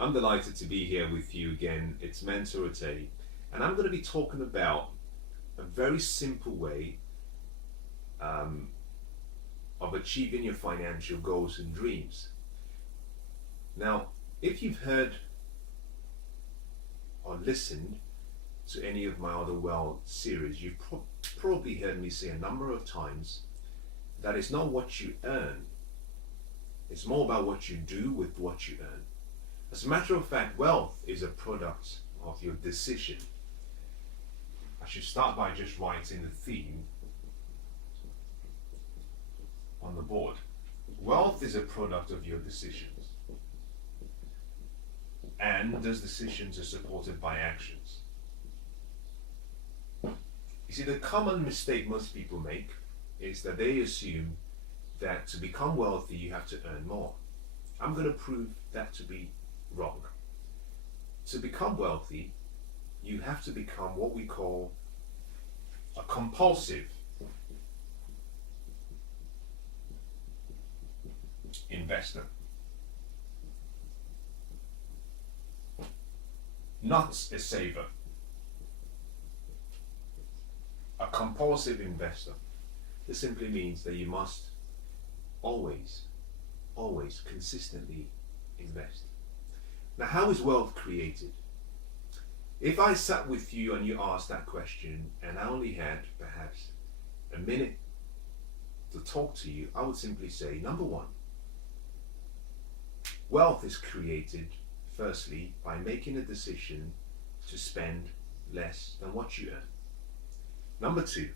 I'm delighted to be here with you again. It's Mensah Oteh, and I'm going to be talking about a very simple way um, of achieving your financial goals and dreams. Now, if you've heard or listened to any of my other Well series, you've probably heard me say a number of times that it's not what you earn, it's more about what you do with what you earn. As a matter of fact, wealth is a product of your decision. I should start by just writing the theme on the board. Wealth is a product of your decisions, and those decisions are supported by actions. You see, the common mistake most people make is that they assume that to become wealthy you have to earn more. I'm going to prove that to be wrong. To become wealthy, you have to become what we call a compulsive investor, not a saver. A compulsive investor. This simply means that you must always consistently invest. Now, how is wealth created? If I sat with you and you asked that question and I only had perhaps a minute to talk to you, I would simply say, number one, wealth is created firstly by making a decision to spend less than what you earn. Number two,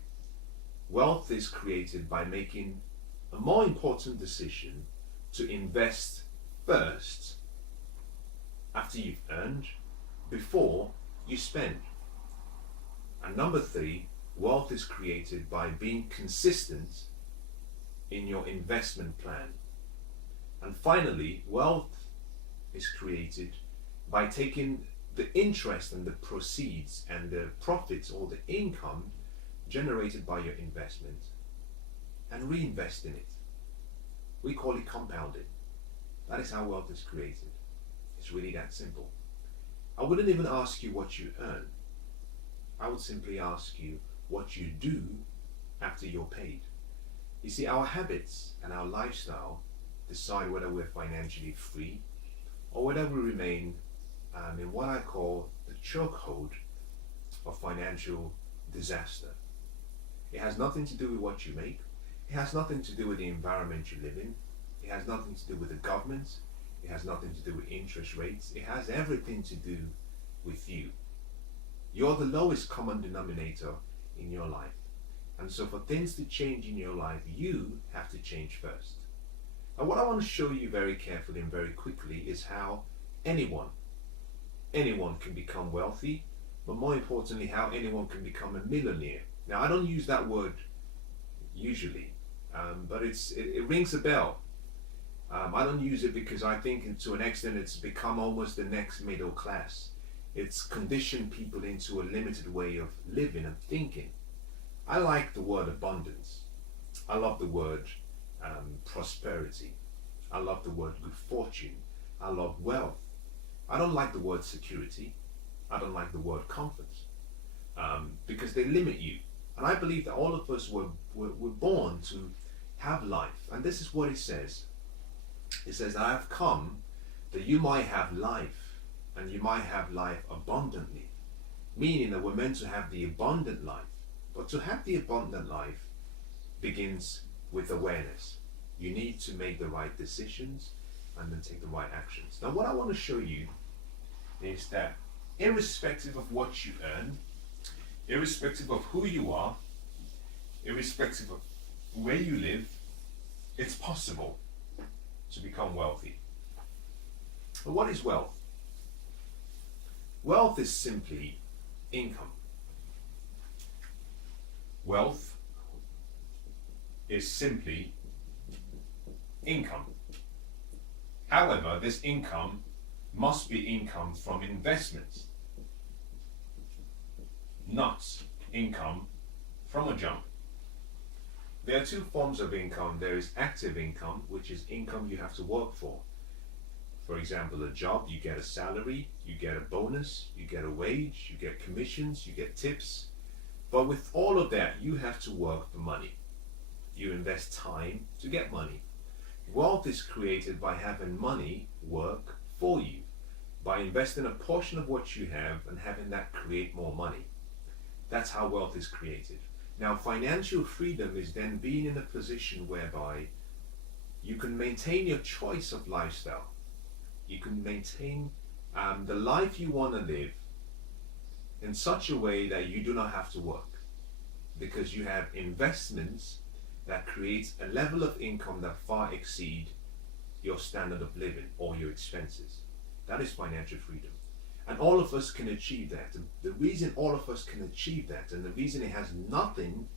wealth is created by making a more important decision to invest first after you've earned, before you spend. And number three, wealth is created by being consistent in your investment plan. And finally, wealth is created by taking the interest and the proceeds and the profits or the income generated by your investment and reinvest in it. We call it compounding. That is how wealth is created. It's really that simple. I wouldn't even ask you what you earn. I would simply ask you what you do after you're paid. You see, our habits and our lifestyle decide whether we're financially free or whether we remain in what I call the chokehold of financial disaster. It has nothing to do with what you make. It has nothing to do with the environment you live in. It has nothing to do with the government. It has nothing to do with interest rates. It has everything to do with you. You're the lowest common denominator in your life. And so for things to change in your life, you have to change first. And what I want to show you very carefully and very quickly is how anyone can become wealthy, but more importantly, how anyone can become a millionaire. Now, I don't use that word usually, but it rings a bell. I don't use it because I think to an extent it's become almost the next middle class. It's conditioned people into a limited way of living and thinking. I like the word abundance. I love the word prosperity. I love the word good fortune. I love wealth. I don't like the word security. I don't like the word comfort because they limit you. And I believe that all of us were born to have life. And this is what it says. It says, I have come that you might have life, and you might have life abundantly. Meaning that we're meant to have the abundant life. But to have the abundant life begins with awareness. You need to make the right decisions and then take the right actions. Now, what I want to show you is that irrespective of what you earn, irrespective of who you are, irrespective of where you live, it's possible to become wealthy. But what is wealth? Wealth is simply income. Wealth is simply income. However, this income must be income from investments, not income from a jump. There are two forms of income. There is active income, which is income you have to work for. For example, a job, you get a salary, you get a bonus, you get a wage, you get commissions, you get tips. But with all of that, you have to work for money. You invest time to get money. Wealth is created by having money work for you, by investing a portion of what you have and having that create more money. That's how wealth is created. Now, financial freedom is then being in a position whereby you can maintain your choice of lifestyle. You can maintain the life you want to live in such a way that you do not have to work, because you have investments that creates a level of income that far exceed your standard of living or your expenses. That is financial freedom. And all of us can achieve that. And the reason all of us can achieve that, and the reason it has nothing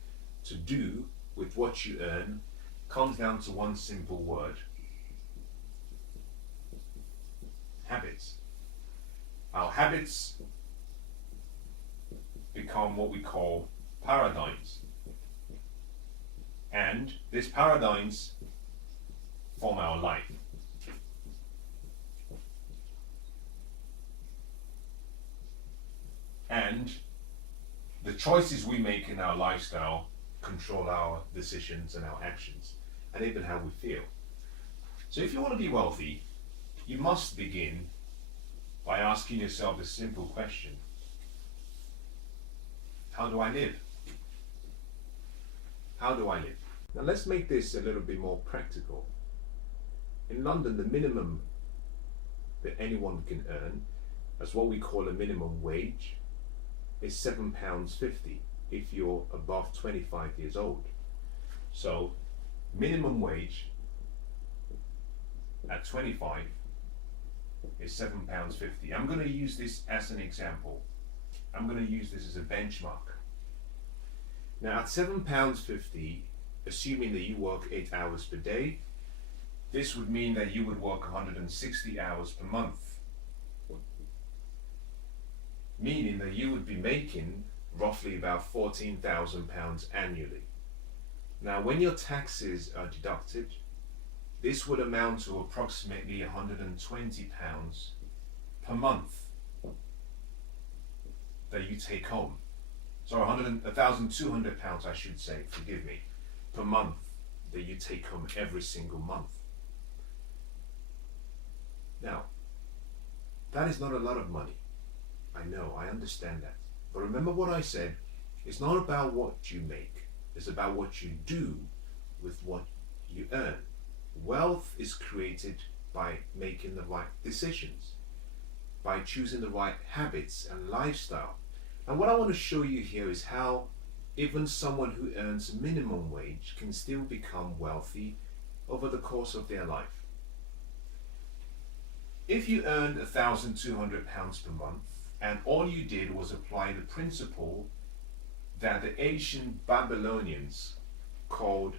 to do with what you earn, comes down to one simple word: habits. Our habits become what we call paradigms. And these paradigms form our life. And the choices we make in our lifestyle control our decisions and our actions, and even how we feel. So if you want to be wealthy, you must begin by asking yourself the simple question: how do I live? How do I live? Now let's make this a little bit more practical. In London, the minimum that anyone can earn, as what we call a minimum wage, is £7.50 if you're above 25 years old. So minimum wage at 25 is £7.50. I'm going to use this as an example. I'm going to use this as a benchmark. Now at £7.50, assuming that you work 8 hours per day, this would mean that you would work 160 hours per month, meaning that you would be making roughly about £14,000 annually. Now when your taxes are deducted, this would amount to approximately £120 per month that you take home. Sorry, £1,200 I should say, forgive me, per month that you take home every single month. Now, that is not a lot of money. I know, I understand that. But remember what I said, it's not about what you make, it's about what you do with what you earn. Wealth is created by making the right decisions, by choosing the right habits and lifestyle. And what I want to show you here is how even someone who earns minimum wage can still become wealthy over the course of their life. If you earned £1,200 per month and all you did was apply the principle that the ancient Babylonians called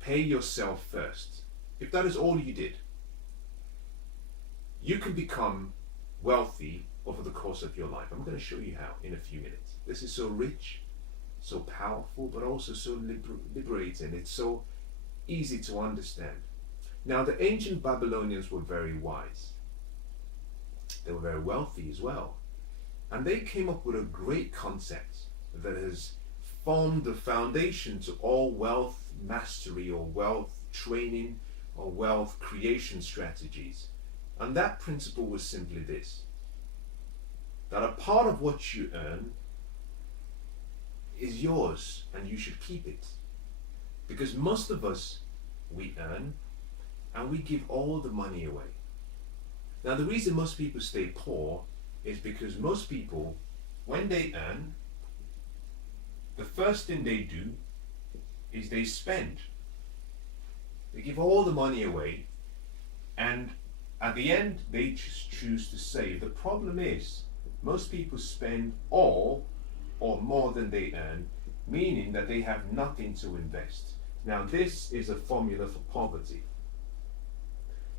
pay yourself first, if that is all you did, you can become wealthy over the course of your life. I'm going to show you how in a few minutes. This is so rich, so powerful, but also so liberating. It's so easy to understand. Now, the ancient Babylonians were very wise. They were very wealthy as well. And they came up with a great concept that has formed the foundation to all wealth mastery or wealth training or wealth creation strategies. And that principle was simply this: that a part of what you earn is yours and you should keep it. Because most of us, we earn and we give all the money away. Now the reason most people stay poor is because most people, when they earn, the first thing they do is they spend. They give all the money away, and at the end they just choose to save. The problem is most people spend all or more than they earn, meaning that they have nothing to invest. Now this is a formula for poverty.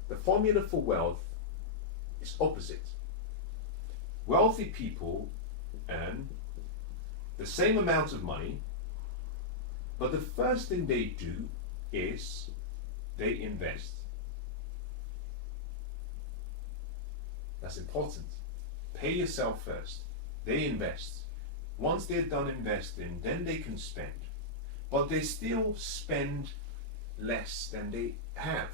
The formula for wealth is opposite. Wealthy people earn the same amount of money, but the first thing they do is they invest. That's important. Pay yourself first. They invest. Once they're done investing, then they can spend. But they still spend less than they have.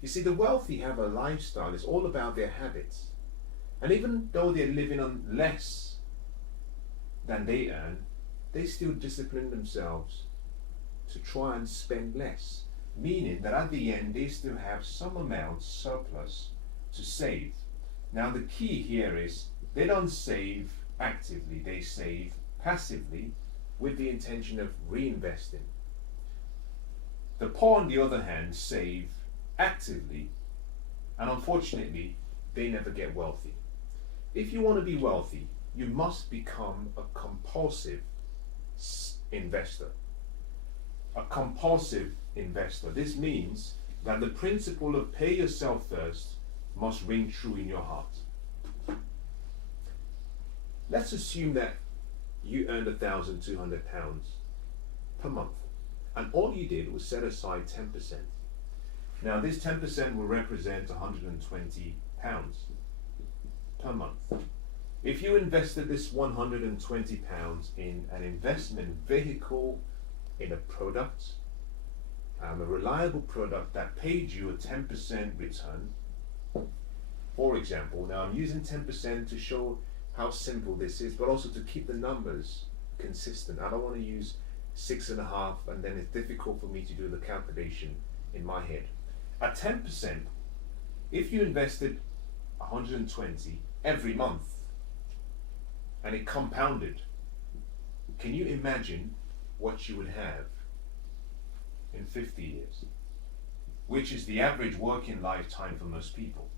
You see, the wealthy have a lifestyle. It's all about their habits. And even though they're living on less than they earn, they still discipline themselves to try and spend less. Meaning that at the end, they still have some amount surplus to save. Now, the key here is they don't save actively, they save passively with the intention of reinvesting. The poor, on the other hand, save actively, and unfortunately, they never get wealthy. If you want to be wealthy, you must become a compulsive investor. A compulsive investor. This means that the principle of pay yourself first must ring true in your heart. Let's assume that you earned £1,200 per month, and all you did was set aside 10%. Now, this 10% will represent £120 per month. If you invested this £120 in an investment vehicle, in a product, a reliable product that paid you a 10% return, for example, now I'm using 10% to show how simple this is, but also to keep the numbers consistent. I don't want to use 6.5 and then it's difficult for me to do the calculation in my head. At 10%, if you invested 120 every month and it compounded, can you imagine what you would have in 50 years, which is the average working lifetime for most people?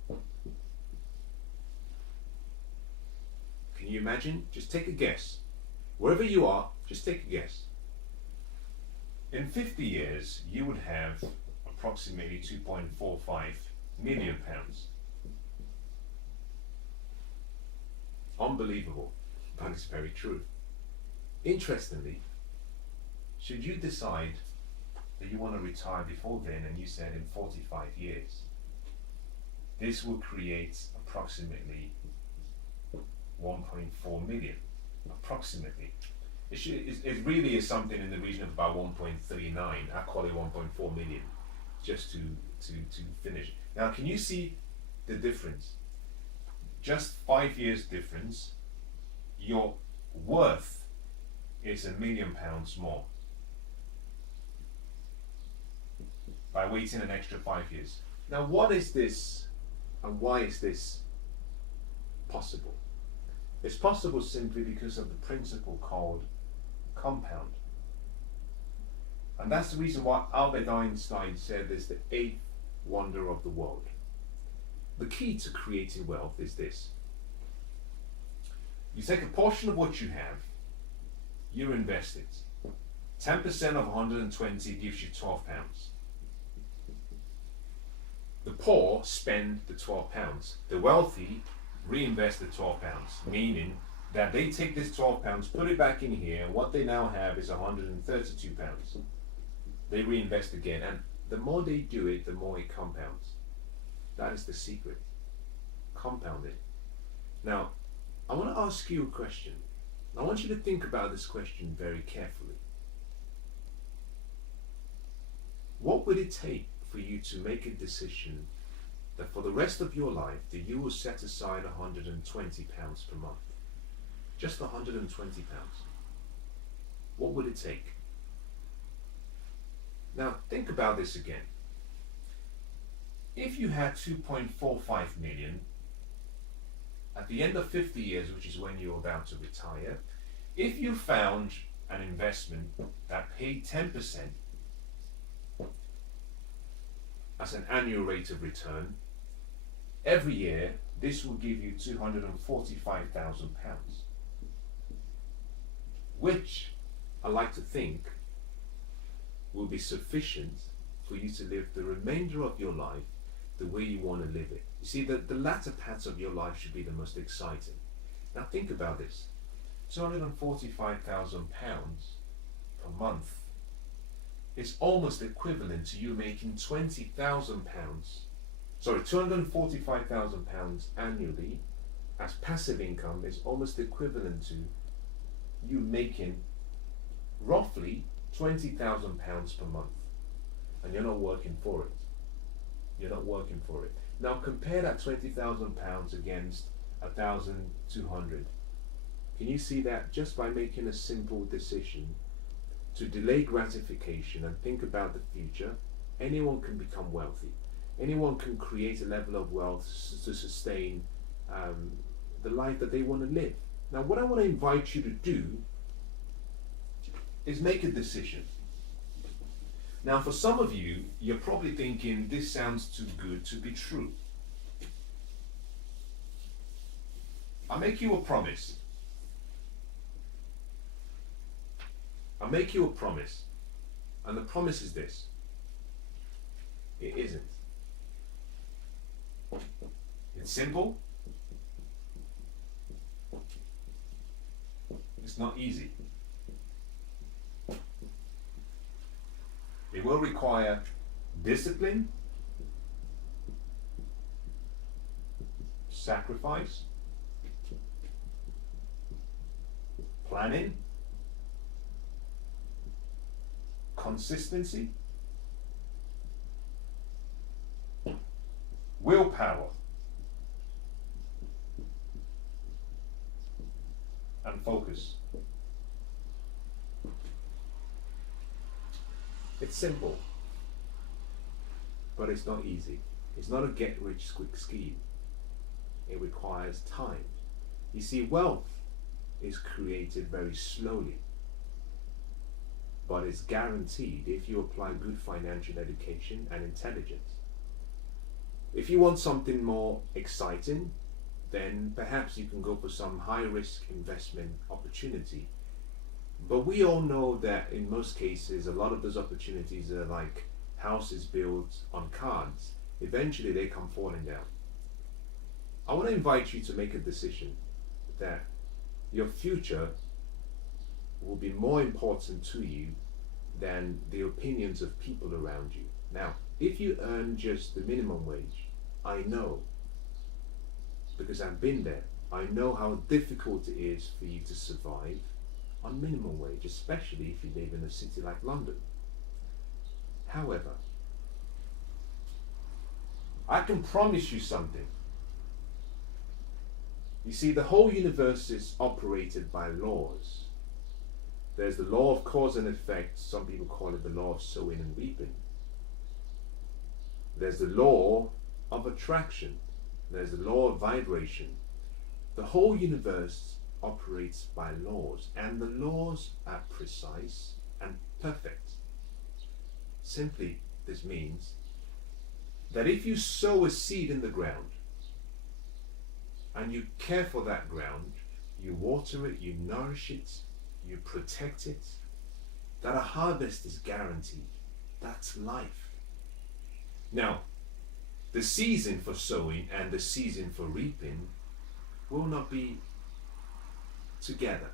Can you imagine? Just take a guess. Wherever you are, just take a guess. In 50 years, you would have approximately £2.45 million. Unbelievable, but it's very true. Interestingly, should you decide that you want to retire before then, and you said in 45 years, this will create approximately 1.4 million, approximately. It really is something in the region of about 1.39. I call it 1.4 million, just to finish. Now, can you see the difference? Just 5 years difference, your worth is £1 million more by waiting an extra 5 years. Now, what is this, and why is this possible? It's possible simply because of the principle called compound. And that's the reason why Albert Einstein said there's the eighth wonder of the world. The key to creating wealth is this. You take a portion of what you have, you invest it. 10% of 120 gives you £12. The poor spend the £12. The wealthy reinvest the £12, meaning that they take this £12, put it back in here, and what they now have is £132. They reinvest again, and the more they do it, the more it compounds. That is the secret. Compounding. Now, I want to ask you a question. I want you to think about this question very carefully. What would it take for you to make a decision that for the rest of your life that you will set aside £120 per month? Just £120. What would it take? Now think about this again. If you had 2.45 million at the end of 50 years, which is when you're about to retire, if you found an investment that paid 10% as an annual rate of return, every year this will give you £245,000, which I like to think will be sufficient for you to live the remainder of your life the way you want to live it. You see, the latter parts of your life should be the most exciting. Now think about this. £245,000 per month is almost equivalent to you making £20,000 £245,000 annually as passive income is almost equivalent to you making roughly £20,000 per month, and you're not working for it. You're not working for it. Now compare that £20,000 against 1,200. Can you see that just by making a simple decision to delay gratification and think about the future, anyone can become wealthy. Anyone can create a level of wealth to sustain the life that they want to live. Now, what I want to invite you to do is make a decision. Now, for some of you, you're probably thinking, this sounds too good to be true. I'll make you a promise. I'll make you a promise. And the promise is this. It isn't. It's simple. It's not easy. It will require discipline, sacrifice, planning, consistency, willpower, and focus. It's simple, but it's not easy. It's not a get-rich-quick scheme. It requires time. You see, wealth is created very slowly, but it's guaranteed if you apply good financial education and intelligence. If you want something more exciting, then perhaps you can go for some high-risk investment opportunity. But we all know that in most cases, a lot of those opportunities are like houses built on cards. Eventually, they come falling down. I want to invite you to make a decision that your future will be more important to you than the opinions of people around you. Now, if you earn just the minimum wage, I know, because I've been there, I know how difficult it is for you to survive on minimum wage, especially if you live in a city like London. However, I can promise you something. You see, the whole universe is operated by laws. There's the law of cause and effect. Some people call it the law of sowing and reaping. There's the law of attraction. There's the law of vibration. The whole universe operates by laws, and the laws are precise and perfect. Simply, this means that if you sow a seed in the ground and you care for that ground, you water it, you nourish it, you protect it, that a harvest is guaranteed. That's life. Now, the season for sowing and the season for reaping will not be together.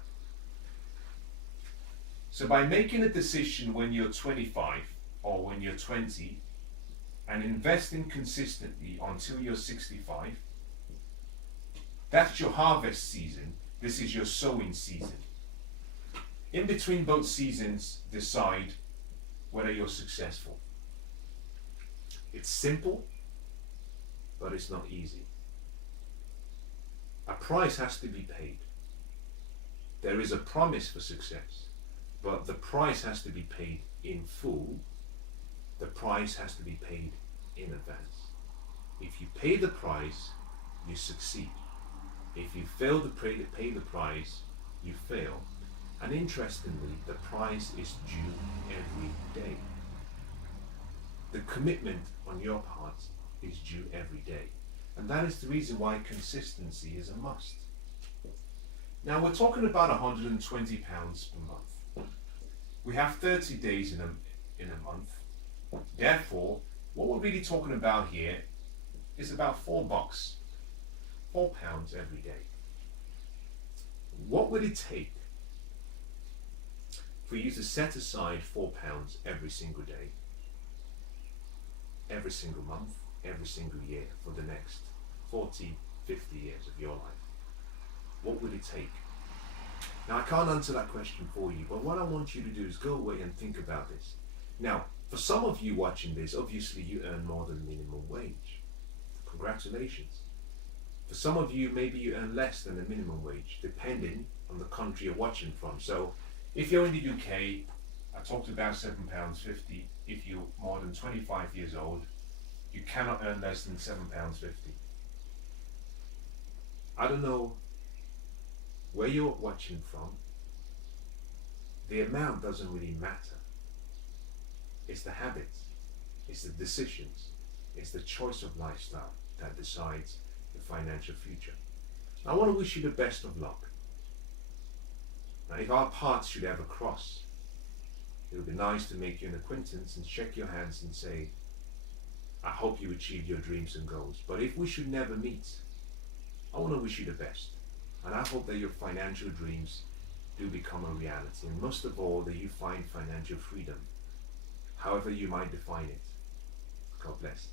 So by making a decision when you're 25 or when you're 20 and investing consistently until you're 65, that's your harvest season. This is your sowing season. In between both seasons, decide whether you're successful. It's simple, but it's not easy. A price has to be paid. There is a promise for success, but the price has to be paid in full. The price has to be paid in advance. If you pay the price, you succeed. If you fail to pay the price, you fail. And interestingly, the price is due every day. The commitment on your part is due every day. And that is the reason why consistency is a must. Now we're talking about £120 per month. We have 30 days in a month. Therefore, what we're really talking about here is about £4, £4 every day. What would it take for you to set aside £4 every single day, every single month, every single year for the next 40, 50 years of your life? What would it take? Now, I can't answer that question for you, but what I want you to do is go away and think about this. Now, for some of you watching this, obviously you earn more than minimum wage. Congratulations. For some of you, maybe you earn less than the minimum wage, depending on the country you're watching from. So, if you're in the UK, I talked about £7.50. If you're more than 25 years old, you cannot earn less than £7.50. I don't know where you're watching from. The amount doesn't really matter. It's the habits, it's the decisions, it's the choice of lifestyle that decides the financial future. I want to wish you the best of luck. Now, if our paths should ever cross, it would be nice to make you an acquaintance and shake your hands and say, I hope you achieve your dreams and goals. But if we should never meet, I want to wish you the best. And I hope that your financial dreams do become a reality. And most of all, that you find financial freedom, however you might define it. God bless.